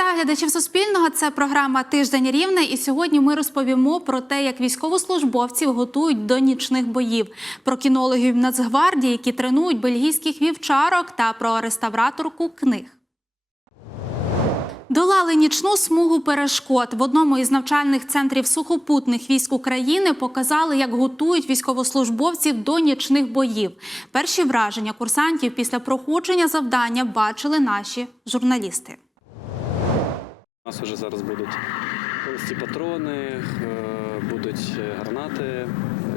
Вітаю глядачів Суспільного. Це програма Тиждень Рівне. І сьогодні ми розповімо про те, як військовослужбовців готують до нічних боїв, про кінологів Нацгвардії, які тренують бельгійських вівчарок, та про реставраторку книг. Долали нічну смугу перешкод. В одному із навчальних центрів сухопутних військ України показали, як готують військовослужбовців до нічних боїв. Перші враження курсантів після проходження завдання бачили наші журналісти. У нас вже зараз будуть холості патрони, е, будуть е, гранати,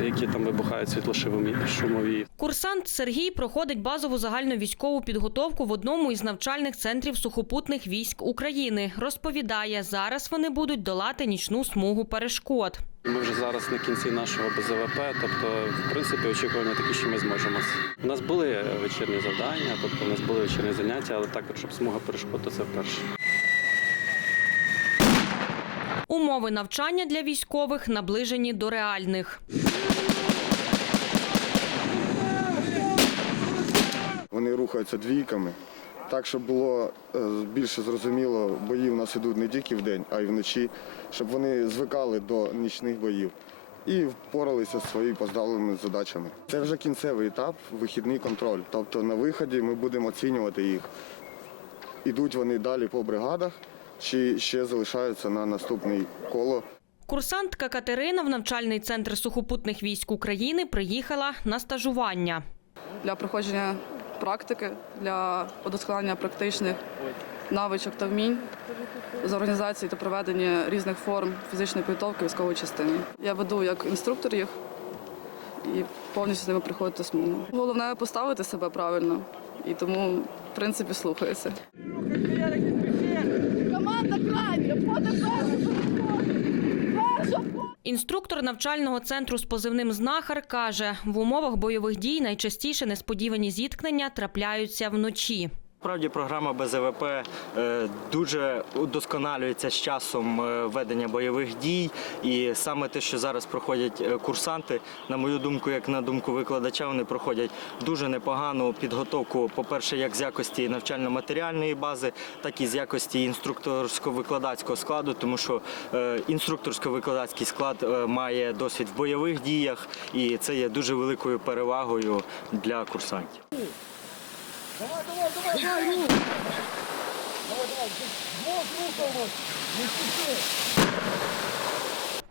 які там вибухають світлошумові. шумові. Курсант Сергій проходить базову загальну військову підготовку в одному із навчальних центрів сухопутних військ України. Розповідає, зараз вони будуть долати нічну смугу перешкод. Ми вже зараз на кінці нашого БЗВП, тобто, в принципі, очікування такі, що ми зможемо. У нас були е, вечірні завдання, тобто у нас були вечірні заняття, але так, щоб смуга перешкод, то це вперше. Умови навчання для військових наближені до реальних. Вони рухаються двійками. Так, щоб було е, більше зрозуміло, бої у нас ідуть не тільки вдень, а й вночі, щоб вони звикали до нічних боїв і впоралися зі своїми поставленими задачами. Це вже кінцевий етап, вихідний контроль. Тобто на виході ми будемо оцінювати їх. Ідуть вони далі по бригадах чи ще залишаються на наступне коло. Курсантка Катерина в навчальний центр сухопутних військ України приїхала на стажування. для проходження практики, для удосконалення практичних навичок та вмінь з організації та проведення різних форм фізичної підготовки військової частини. Я веду як інструктор їх і повністю з ними приходити смугу. Головне поставити себе правильно і тому, в принципі, слухаюся. Інструктор навчального центру з позивним знахар каже, в умовах бойових дій найчастіше несподівані зіткнення трапляються вночі. Справді програма БЗВП е, дуже удосконалюється з часом е, ведення бойових дій, і саме те, що зараз проходять е, курсанти, на мою думку, як на думку викладача, вони проходять дуже непогану підготовку. По-перше, як з якості навчально-матеріальної бази, так і з якості інструкторсько-викладацького складу, тому що інструкторсько-викладацький склад має досвід в бойових діях, і це є дуже великою перевагою для курсантів.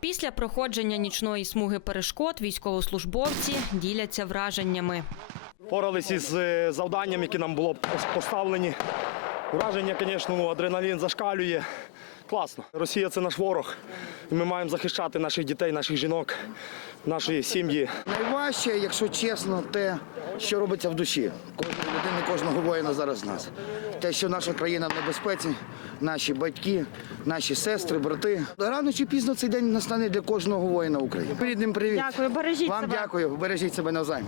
Після проходження нічної смуги перешкод військовослужбовці діляться враженнями. Поралися із е, завданням, які нам було поставлені. Враження, звісно, ну, адреналін зашкалює. Класно. Росія це наш ворог. І ми маємо захищати наших дітей, наших жінок, наші сім'ї. Найважче, якщо чесно, те, що робиться в душі кожної людини, кожного воїна зараз в нас. Те, що наша країна в небезпеці, наші батьки, наші сестри, брати. Рано чи пізно цей день настане для кожного воїна України. Рідним привіт. Дякую, бережіть Вам себе. дякую, бережіть себе навзаєм.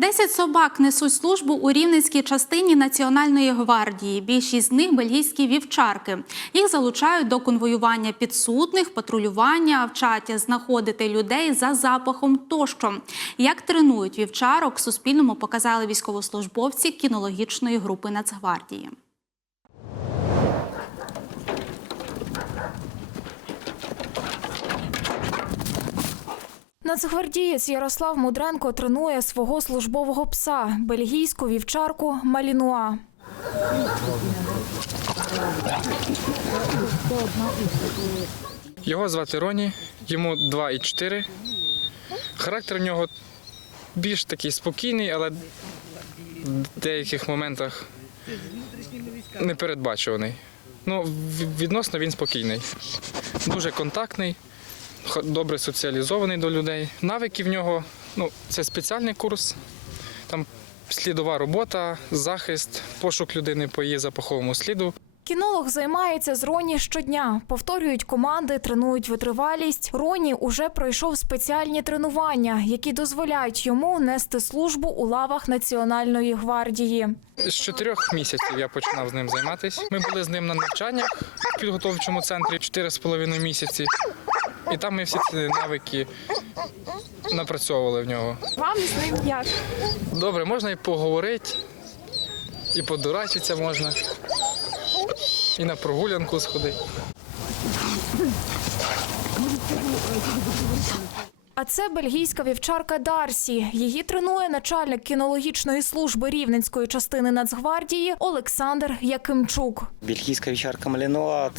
Десять собак несуть службу у рівненській частині Національної гвардії. Більшість з них бельгійські вівчарки. Їх залучають до конвоювання підсудних, патрулювання, вчать знаходити людей за запахом тощо. Як тренують вівчарок, Суспільному показали військовослужбовці кінологічної групи Нацгвардії. Нацгвардієць Ярослав Мудренко тренує свого службового пса бельгійську вівчарку Малінуа. Його звати Роні, йому 2 і 4. Характер в нього більш такий спокійний, але в деяких моментах непередбачуваний. Ну, відносно він спокійний. Дуже контактний, добре соціалізований до людей. Навики в нього ну, це спеціальний курс, там слідова робота, захист, пошук людини по її запаховому сліду. Кінолог займається з Роні щодня. Повторюють команди, тренують витривалість. Роні уже пройшов спеціальні тренування, які дозволяють йому нести службу у лавах Національної гвардії. З чотирьох місяців я починав з ним займатися. Ми були з ним на навчаннях в підготовчому центрі чотири з половиною місяці. І там ми всі ці навики напрацьовували в нього. Вам з ним як? Добре, можна і поговорити, і подурачитися можна, і на прогулянку сходити. А це бельгійська вівчарка Дарсі. Її тренує начальник кінологічної служби рівненської частини Нацгвардії Олександр Якимчук. Бельгійська вівчарка Малінуа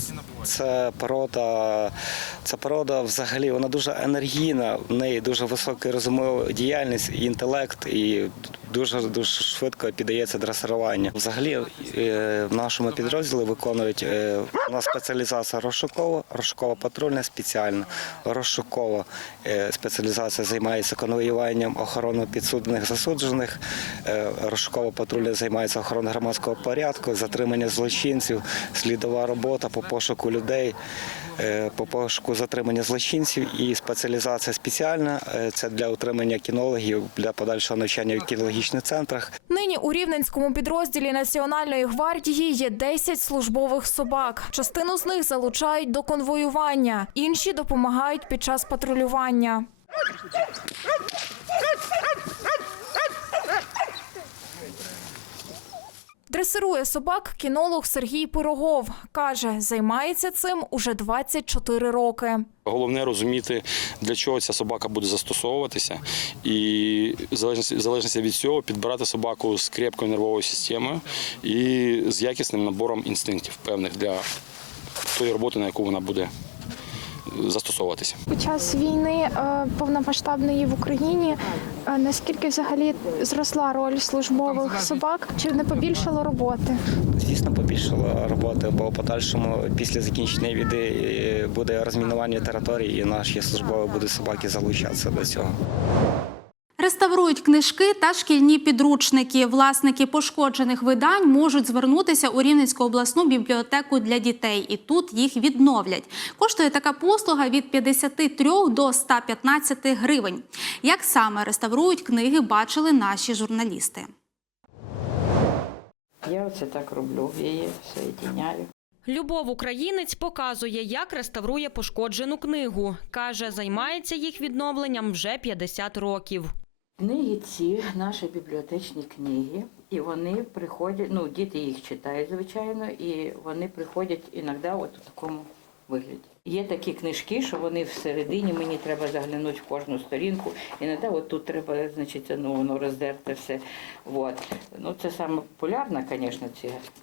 це порода, це порода взагалі вона дуже енергійна, в неї дуже висока розумова діяльність і інтелект, і дуже дуже швидко піддається дресируванню. Взагалі е, в нашому підрозділі виконують е, у нас спеціалізація розшукова, розшукова патрульна спеціальна, розшукова е, спеціалізація займається конвоюванням охорони підсудних засуджених. Е, Розшукова патрульна займається охороною громадського порядку, затримання злочинців, слідова робота по пошуку людей, е, по пошуку затримання злочинців і спеціалізація спеціальна е, це для утримання кінологів для подальшого навчання в кінологічних центрах. Нині у рівненському підрозділі Національної гвардії є 10 службових собак. Частину з них залучають до конвоювання, інші допомагають під час патрулювання. Дресирує собак кінолог Сергій Пирогов. Каже, займається цим уже 24 роки. Головне розуміти, для чого ця собака буде застосовуватися, і в залежності, від цього підбирати собаку з крепкою нервовою системою і з якісним набором інстинктів певних для тої роботи, на яку вона буде застосовуватися. Під час війни е, повномасштабної в Україні е, наскільки взагалі зросла роль службових собак? Чи не побільшало роботи? Звісно, побільшало роботи, бо в подальшому після закінчення війни е, буде розмінування території, і наші службові будуть собаки залучатися до цього. Реставрують книжки та шкільні підручники. Власники пошкоджених видань можуть звернутися у Рівненську обласну бібліотеку для дітей, і тут їх відновлять. Коштує така послуга від 53 до 115 гривень. Як саме реставрують книги, бачили наші журналісти. Я оце так роблю, її соєдиняю. Любов Українець показує, як реставрує пошкоджену книгу. Каже, займається їх відновленням вже 50 років. Книги ці наші бібліотечні книги, і вони приходять, ну діти їх читають, звичайно, і вони приходять іноді от у такому вигляді. Є такі книжки, що вони всередині, мені треба заглянути в кожну сторінку. Іноді от тут треба, значить, ну, воно роздерте все. Вот. Ну, це саме популярна, звісно,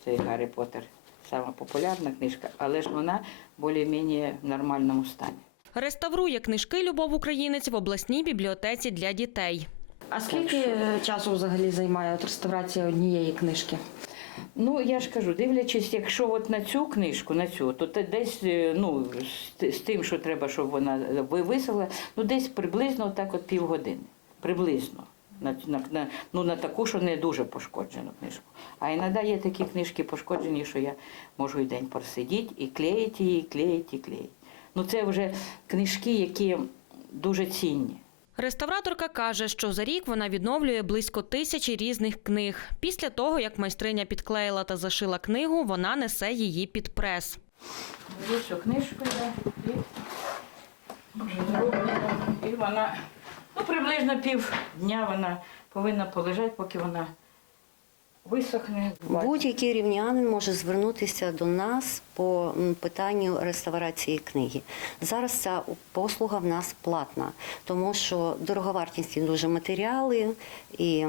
цей Гаррі Поттер. Сама популярна книжка, але ж вона більш-менш в нормальному стані. Реставрує книжки Любов Українець в обласній бібліотеці для дітей. А скільки часу взагалі займає от реставрація однієї книжки? Ну, я ж кажу, дивлячись, якщо от на цю книжку, на цю, то те десь е, ну, з, тим, що треба, щоб вона вивисила, ну десь приблизно так от півгодини. Приблизно. На, на, на, ну, на таку, що не дуже пошкоджену книжку. А іноді є такі книжки пошкоджені, що я можу і день просидіти, і клеїти її, і клеїти, і клеїти. Ну, це вже книжки, які дуже цінні. Реставраторка каже, що за рік вона відновлює близько тисячі різних книг. Після того, як майстриня підклеїла та зашила книгу, вона несе її під прес. Ось книжку і і вона, ну, приблизно пів дня вона повинна полежати, поки вона висохне. Будь-який рівнянин може звернутися до нас по питанню реставрації книги. Зараз ця послуга в нас платна, тому що дороговартісні дуже матеріали, і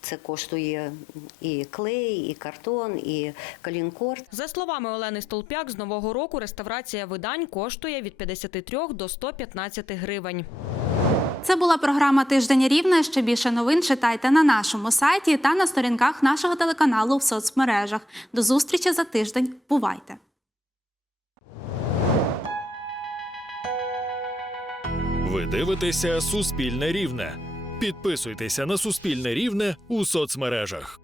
це коштує і клей, і картон, і калінкор. За словами Олени Столпяк, з нового року реставрація видань коштує від 53 до 115 гривень. Це була програма Тиждень Рівне. Ще більше новин читайте на нашому сайті та на сторінках нашого телеканалу в соцмережах. До зустрічі за тиждень. Бувайте! Ви дивитеся Суспільне Рівне. Підписуйтеся на Суспільне Рівне у соцмережах.